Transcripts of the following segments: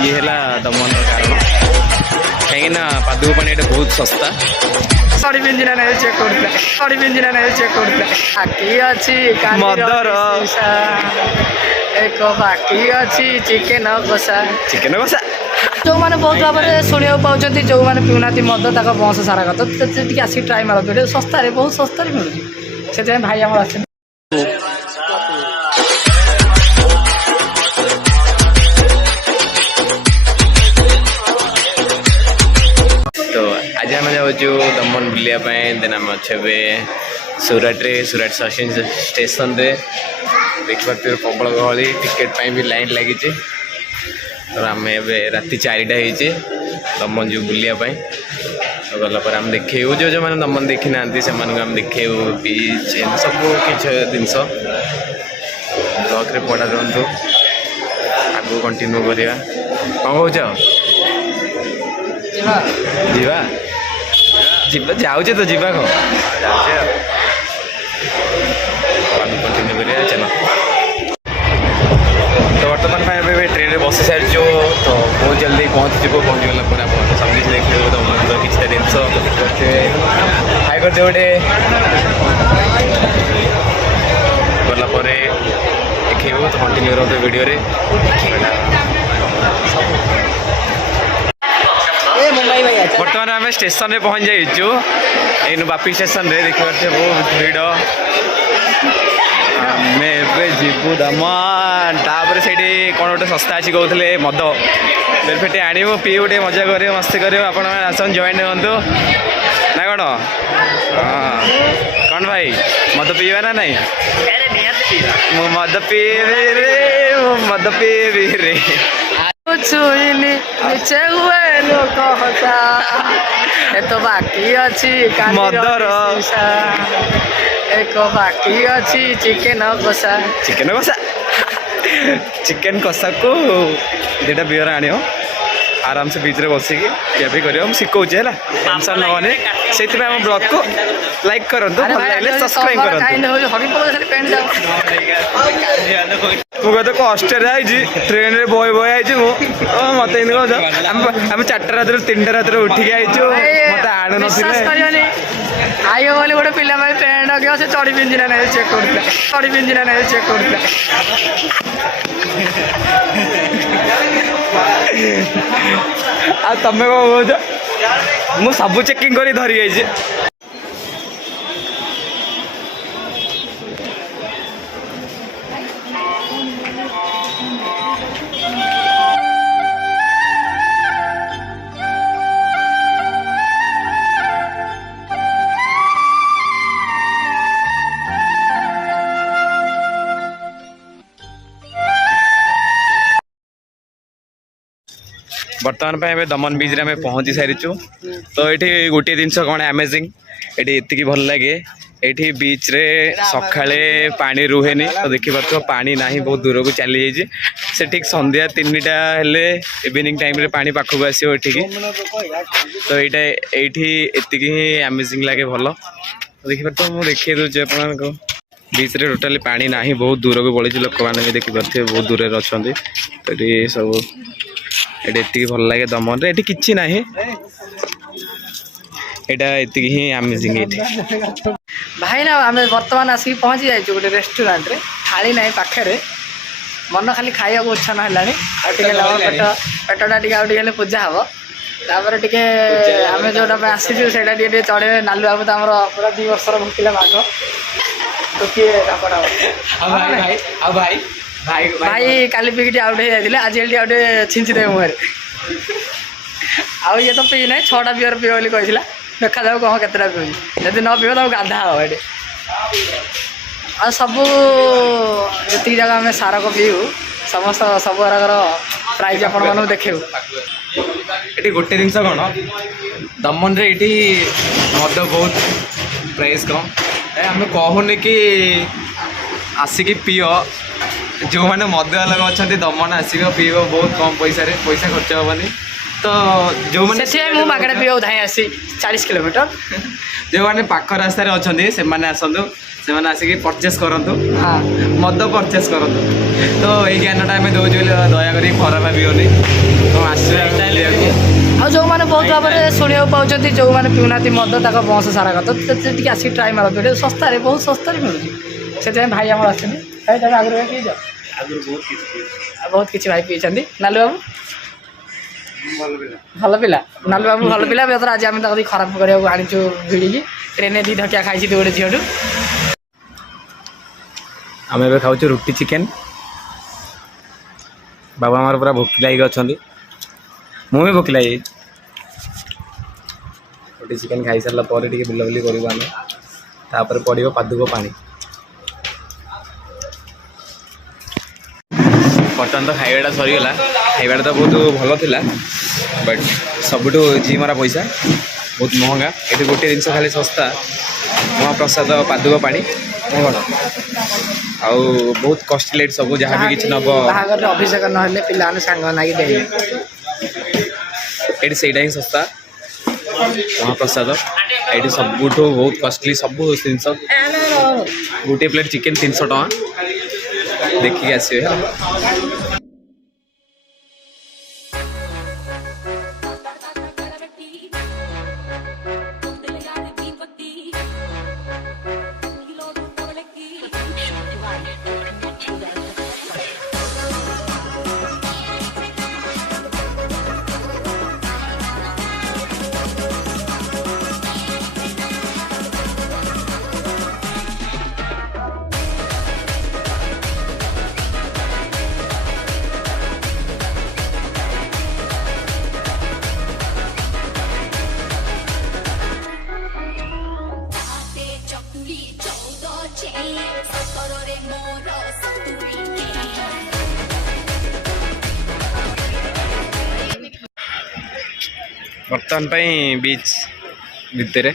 ये है दमन कारण कहीं पादुक पानी ये बहुत सस्ता साड़ी पिंजना नहीं चेक करते साड़ी पिंजना नहीं चेक करते बाकी अच्छी मदर एक बाकी अच्छी चिकेन कषा जो मैंने बहुत भाव में शुणा पाँच जो मैंने पीऊना मद तक बंश सारा कथ आसिक ट्राए मारत सस्तार बहुत सस्तार मिलूँ से भाई आम आस तो आज आम जाऊँ दमन बुलायापी देन आम अच्छे सूरत स्टेशन रे देखा प्रबल गहली टिकेट भी लाइन लगी तो आम राति 4टा हो दमन जो बुलायापी तो गलापर आम देखू जो मैंने दमन देखी ना से आम देखू बीच सब किसी जिनस ब्लॉग रे पढ़ा रुहतु आगू कंटिन्यू करवा कौन कौच जीवा जीवा जाऊे तो जीवा कौन कंटिन्यू करिया चलो तो बर्तमान ट्रेन में बसी सारी तो बहुत जल्दी पहुँचीगला आप सब किसी देखिए तो किसी जिनस खाई करते गोटे गलापर देखो तो कंटिन्यू रहो वीडियो रे बर्तमान आम स्टेशन रे पहुँच जाइचु एनु बापी स्टेशन रे देखिए बहुत भीड़ आम जीवु दमन तापर से कौन गोटे सस्ता अच्छी कहते मद बेलफेटे आणव पीऊ गोटे मजा कर मस्ती कर आसन जॉइन हूँ ना कौन हाँ कौन भाई मद पीवा ना नहीं मद पीबी रे मद पीबी रे छुईनी नीचे हुए लोग तो बाकी अच्छी मदर एक बाकी अच्छी चिकेन कषा चिकेन कषा को 2टा बियर आण आराम से बीच रे बसिकी पिया पी कर शिखौचे है टेंशन नौने से ब्लॉग को लाइक करूँ सब्सक्राइब करूँ मुझे कष्ट ट्रेन रे बय बय आई मत आम 4टा रात 3टा रात उठिक आई मत आणु न आयो बोले गोटे पिला ट्रेन रखियो से चढ़ी पिंजना नहीं चेक करते चढ़ी पिंजना नहीं चेक करते तमें कौन कौच मु सब चेकिंग कर धरी आई बर्तमान पे दमन बीच रे पहुँची सारीचु तो ये गोटे जिनस कौन अमेजिंग ये भल लगे ये बीच रे सकाळे पानी रुहे तो देखिए पानी ना बहुत दूर को चली जाइए से ठीक संध्या 3टा हेले इवनिंग टाइम रे पानी पाखक आसो तो ये ही अमेजिंग लगे भल देखिए तो मुझे देखिए दूसरी आप बीच रे टोटाली पानी ना बहुत दूर को पड़ी लोक मैंने भी देखिपे बहुत दूर अच्छा तो ये सब ये भल लगे दमन रे कि ना यहाँ ही अमेजिंग भाई ना आम बर्तमान आसिक पहुँची जाइए गोटे रेस्टोरेंट रे थाली ना पाखे मन खाली खाया को इच्छा ना पेटा टे पूजा हम तापर टे आम जोटा आसीचु से चढ़े नालू बाबू तो आम पूरा 2 वर्षर भूकिला बाघ तो किए भाई काली पिकी आउट हो जाते आज आउटे छिंचीदे मुहर आउ ये तो पी ना 6टा बियर पीओ बोली कही देखा जाऊ कौन केतटा पी जब न पीओ तब गाधा हम ये आ सबू जी जगह आम सारक पीऊ समस्त सब प्राइज आपण मानू देखू ये गोटे जिनस कौन दमन रे ये मद बहुत प्राइस कम आम कहूनी कि आसिक पीओ जो मैंने मद अलग अच्छा दमन आसिक पीब बहुत कम पैसा खर्च हेनी तो जो मैंने मागड़ा पीओ धाई आसी 40 किलोमीटर जो मैंने पाख रास्तार अच्छा से आसतु से आसिक परचेस करूँ हाँ मद परचेस करूँ तो यही ज्ञानटा आम दौर दयाक खराब भावन तो आसो ଆଉ ଯେଉଁମାନେ ବହୁତ ଭାବରେ ଶୁଣିବାକୁ ପାଉଛନ୍ତି ଯେଉଁମାନେ ପିଉନାହାନ୍ତି ମଦ ତାଙ୍କ ବଂଶ ସାରା କଥା ଟିକେ ଆସିକି ଟ୍ରାଏ ମାରନ୍ତୁ ଏଠି ଶସ୍ତାରେ ବହୁତ ଶସ୍ତାରେ ମିଳୁଛି ସେଥିପାଇଁ ଭାଇ ଆମର ଆସିଛନ୍ତି ଭାଇ ତମେ ଆଗରୁ ପିଇଛ आगुरी ଆଉ ବହୁତ କିଛି ଭାଇ ପିଇଛନ୍ତି ନାଲୁ ବାବୁ ଭଲ ପିଲା ନାଲୁ ବାବୁ ଭଲ ପିଲା ବେତର ଆଜି ଆମେ ତାକୁ ଖରାପ କରିବାକୁ ଆଣିଛୁ ଭିଡ଼ିକି ଟ୍ରେନରେ ଦୁଇ ଧକିଆ ଖାଇଛି ଗୋଟେ ଝିଅଠୁ आम ए खाऊ रुटी चिकेन बाबा हमार पूरा भोकिला अच्छा मुझे भोकिला रुटी चिकेन खाई सारा पर बुलाबुली करूँ आम तापर पड़ो पादुक पानी बर्तमान तो खाइबाटा सरीगला खाइबाटा तो बहुत भल था बट सबुठ जी मारा पैसा बहुत महंगा ये गोटे जिन खाली सस्ता महाप्रसाद पादुक पानी कौन आउ बहुत कस्टलेट सब जहाँ भी किसी नब बाहागर अभिषेक नहेले पिला सांग नागी दे ये सहीटा ही सस्ता महाप्रसाद ये सबुठ बहुत कस्टली सब जिन गोटे प्लेट चिकेन 300 टका देखिए आसवे बर्तमान बीच भितर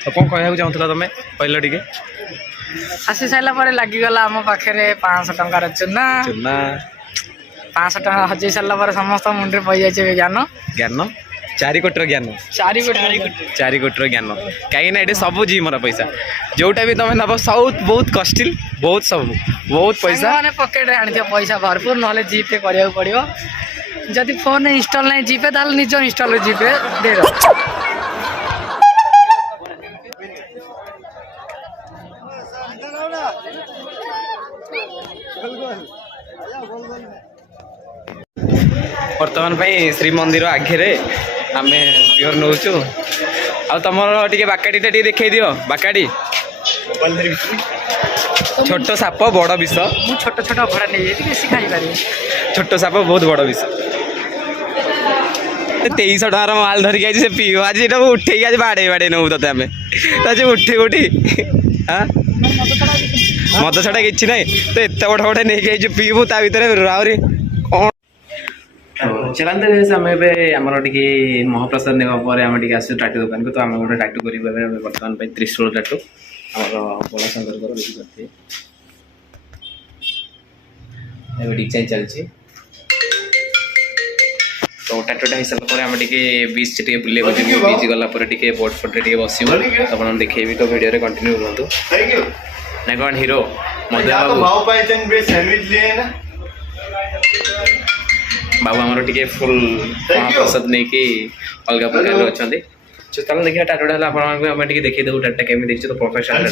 तो कौन कहना चाहूला तुम कहल टे आसी सारा पर लगिगला आम पाखे 500 टंकार चूना चूना 500 टका हजई सारा पर समस्त मुंडे पै जाए ज्ञान ज्ञान 4 कोटी ज्ञान 4 कोटी ज्ञान कहीं ये सब जी मोर पैसा जोटा भी तुम नब सब बहुत कस्टिल बहुत सब बहुत पैसा मैंने पकेट आनी पैसा भरपूर ना जीपे करा पड़ो जदि फोन इंस्टॉल नहीं जीपे ताल निज इंस्टॉल जीपे दे दो बर्तमान श्री मंदिर आगे आम प्योर नौ तुम टे बाकाड़ी देखा दियो बाकाड़ी छोट साप बड़ विष मु छोट छोट अभड़ा नहीं बेसी खाई पारि छोट साप बहुत बड़ विष 2300 टकार माल धरिक आई पीव आज ये उठे आज बाड़े बाड़े नौ ते आम तो उठे उठी हाँ मद छड़ा कि ना तो एत बड़ बड़े नहीं पीबू ता भर आहरी कौन चलते आम एमर टे महाप्रसाद नापर आम आसू टाटू दुकान को तो आम गोटे टाटू कर बर्तमान त्रिशूल टाटू आम बड़ा शंकर देखिए डिजाइन चलती तो टाटूटा हो सारा आम बीच टे बुले बीच गलापर टे बोट फोटे टे बस आप देखेबी तो वीडियो कंटिन्यू करूँ ना कौन हीरो बाबू आमर टे फुल महाप्रसाद नहीं कि अलग प्रकार अच्छा चल देखिए टाटूटा आप देखिए देव टाटा केमी देखिए तो प्रोफेशनल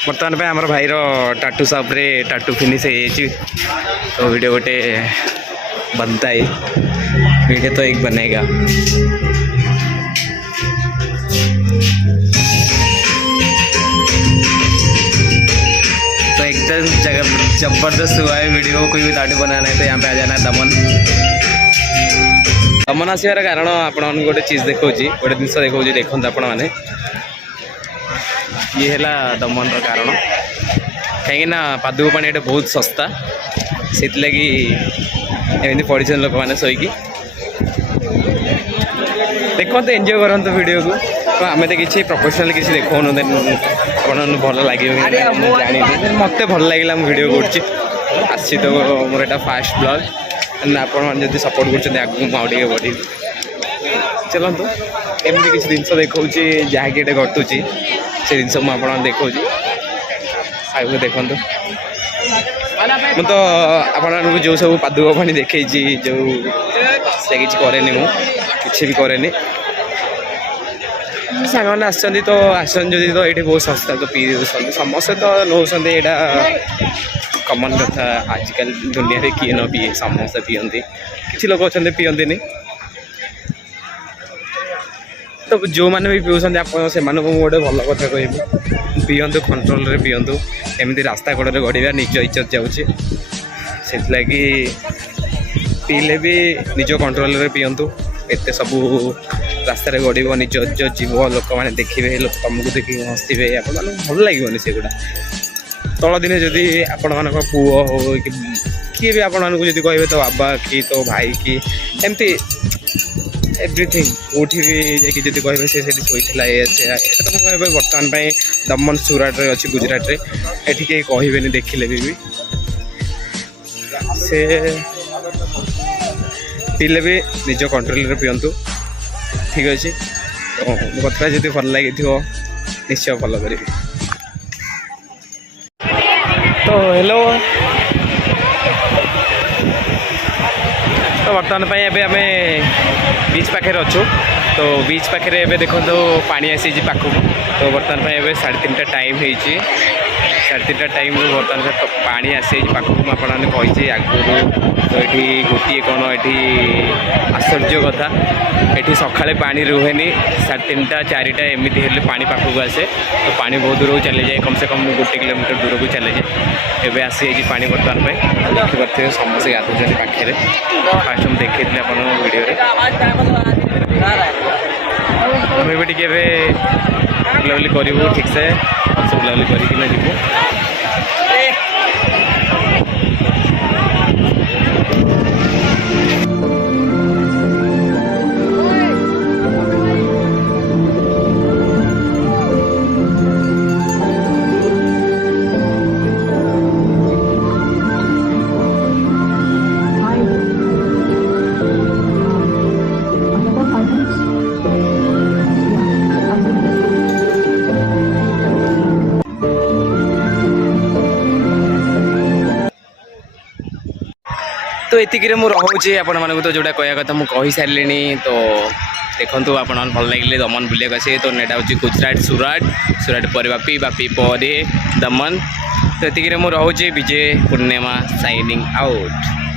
बर्तमान पे आमर भाईर टाटू शॉप रे टाटू फिनिश हो तो वीडियो गोटे बनता है वीडियो तो एक बनेगा तो एकदम जबरदस्त हुआ है वीडियो कोई भी टाटू बनाना है तो यहाँ पे आ जाना है दमन दमन आसार कारण आपण गोटे चीज देखा गोटे जिन देखा देखते आपण मैंने ये है दमन कारण कहीं पादुक पानी ये बहुत सस्ता से लगी एमती पढ़ी लोक मैंने शोकी देखते एंजॉय करते वीडियो को तो आम तो किसी प्रोफेशनल किसी देखा भल लगे जानी मत भल लगे वीडियो कर तो मोर यहाँ फास्ट ब्लॉग आपड़ी सपोर्ट कर आगे बढ़ी चलतु एमती किसी जिन देखा जहाँकि घटुची से जिन मुझे देखा आगे देखु तो आपको जो सब पादुक पानी देखी जो से किसी कैनि मुझे भी कैनि सांग आसती तो आसती तो ये बहुत सस्ता तो पी दे समस्ते तो नौ यहाँ कमन कथा आजिकल दुनिया में किए न पीए समस्ते पीती किसी लोग अच्छा पीती तो जो मैंने भी पीऊँ से गोटे भल कथा कह पीतु कंट्रोल पीतु एमती रास्ता कड़े गड़ा निज इज्जत जाऊँगी लगी पीले भी निज कंट्रोल पीतु एत सब रास्त गड़ निज इज्जत जीव लोक मैंने देखिए लोक तुमको देखिए हसवे आप भल लगे सेगुड़ा तल दिन जदि आपण मान पुओ हो किए भी आपण मानक जब कहे तो बाबा कि तो भाई कि एमती एवरीथिंग कौटी भी जाकि जब कहे से शोला ये तो बर्तमान दमन सुराट रे अच्छी गुजरात रे एठी के कहबेनि देखिले भी से पीले भी निज कंट्रोल रे पियंतु ठीक अच्छे तो मो कथा जब भल लगी निश्चय फॉलो करी तो हेलो तो बर्तमान एबे आमे बीच पाखे अच्छु तो बीच पाखे एबे देखो तो पानी आसी पाखु तो बर्तमान एबे 3:30 टाइम हो 3:30 टाइम बर्तमान पानी आसी पाखु आपने कही आगुरी तो ये गोटे कौन ये आश्चर्य कथा ये सकाଳେ पानी रुहे 3:30 4टा एमती हेल्ले पानी पाखक आसे तो पानी बहुत दूर को चले जाए कम से कम 1 किलोमीटर दूर को चले जाए एवं आसी पानी बर्तमान देखिए समस्ते गाधुचे पाखे फास्ट मुझे देखी आप वीडियो बुलाबुली करूँ ठीक से बुलाबुली करना जीवु तो ये मुझे आपण मानक तो जोटा कह कथा मुझे कही सारे तो देखो आप भल लगे दमन बुलिया आसे तो नेटा हूँ गुजरात सुराट पर बापी पर दमन तो ये मुझे विजय पूर्णिमा साइनिंग आउट।